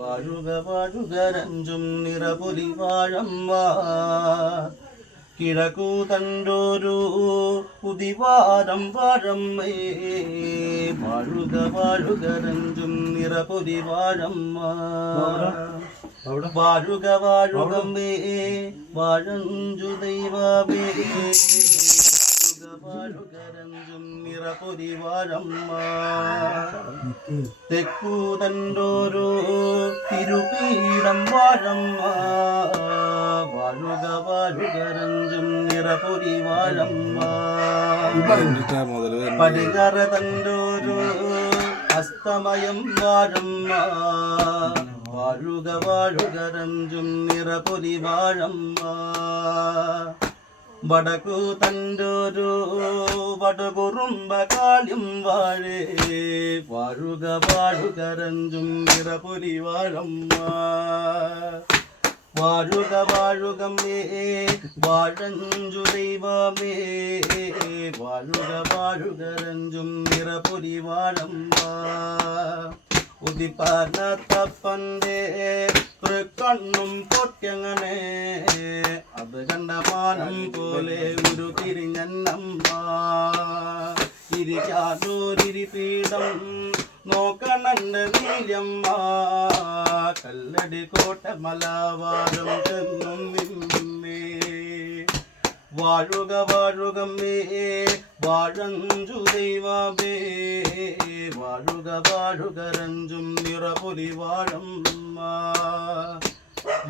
വാഴുക വാഴുക രഞ്ചും നിറപൊലി വാഴമ്മ. കിഴക്കു തണ്ടോരു പുതിവാരം വാഴമ്മേ. വാഴുക വാഴുക രഞ്ചും നിറപൊലി വാഴമ്മ. വാഴുക വാഴുകമ്മേ വാഴഞ്ചു ദൈവമേ. വാഴുകരഞ്ചും നിറപൊരി വാഴമ്മ. തെക്കൂ തണ്ടോരോ തിരുപീഠം വാഴമ്മ. വാഴുക വാഴുകരഞ്ചും നിറപുരി വാഴമ്മ. പടികറ തണ്ടോരോ അസ്തമയം വാഴമ്മ. വാഴുക വാഴുകരഞ്ചും നിറപുരി വാഴമ്മ. വടക്കു തണ്ടോരോ വടകുറുമ്പ കാളിയും വാഴേ. വാഴുക വാഴുക രഞ്ചും നിറപുരി വാഴമ്മ. വാഴുക വാഴുകമ്മേ വാഴഞ്ചു ദൈവമേ. വാഴുക വാഴുക രഞ്ചും നിറപുരി വാഴമ്മ ഉദിപ്പാനത്തപ്പന്റെ തൃക്കണ്ണും പൊറ്റങ്ങനെ ഇരിക്കാനോരിപീഠം നോക്കണണ്ട് നീലമ്മ. കല്ലടി കോട്ട മലവാരം ചെന്നും നിന്നേ. വാഴുക വാഴുകമ്മേ വാഴഞ്ചു ദൈവമേ. വാഴുക വാഴുക രഞ്ചും നിറപൊലി വാഴമ്മ.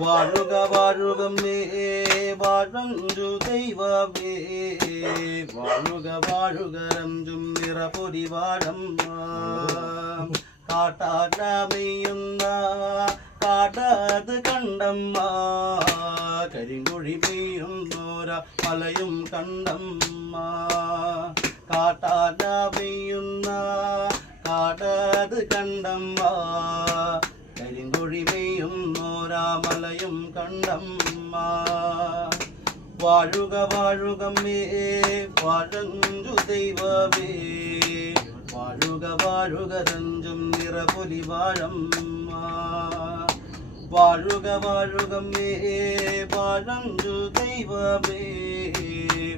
വാഴുക വാഴുകമ്മേ വാഴഞ്ചു ദൈവമേ വാഴുക വാഴുക രഞ്ചും നിറപൊലി വാഴമ്മ കാട്ടാഗ്രാമയുന്ന കാട്ടത് കണ്ടമ്മ കരിങ്കുഴി പെയ്യുന്നോര മലയും കണ്ടമ്മ കാട്ടാന പെയ്യുന്ന കാട്ടത് കണ്ടമ്മ കരിങ്കുഴി പെയ്യുന്നോര മലയും കണ്ടമ്മ വാഴുക വാഴുകമ്മേ വാഴഞ്ചു ദൈവമേ വാഴുക വാഴുക രഞ്ചും നിറപൊലി വാഴമ്മ വാഴുക വാഴുകമ്മേ വാഴഞ്ചു ദൈവമേ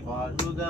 വാഴുക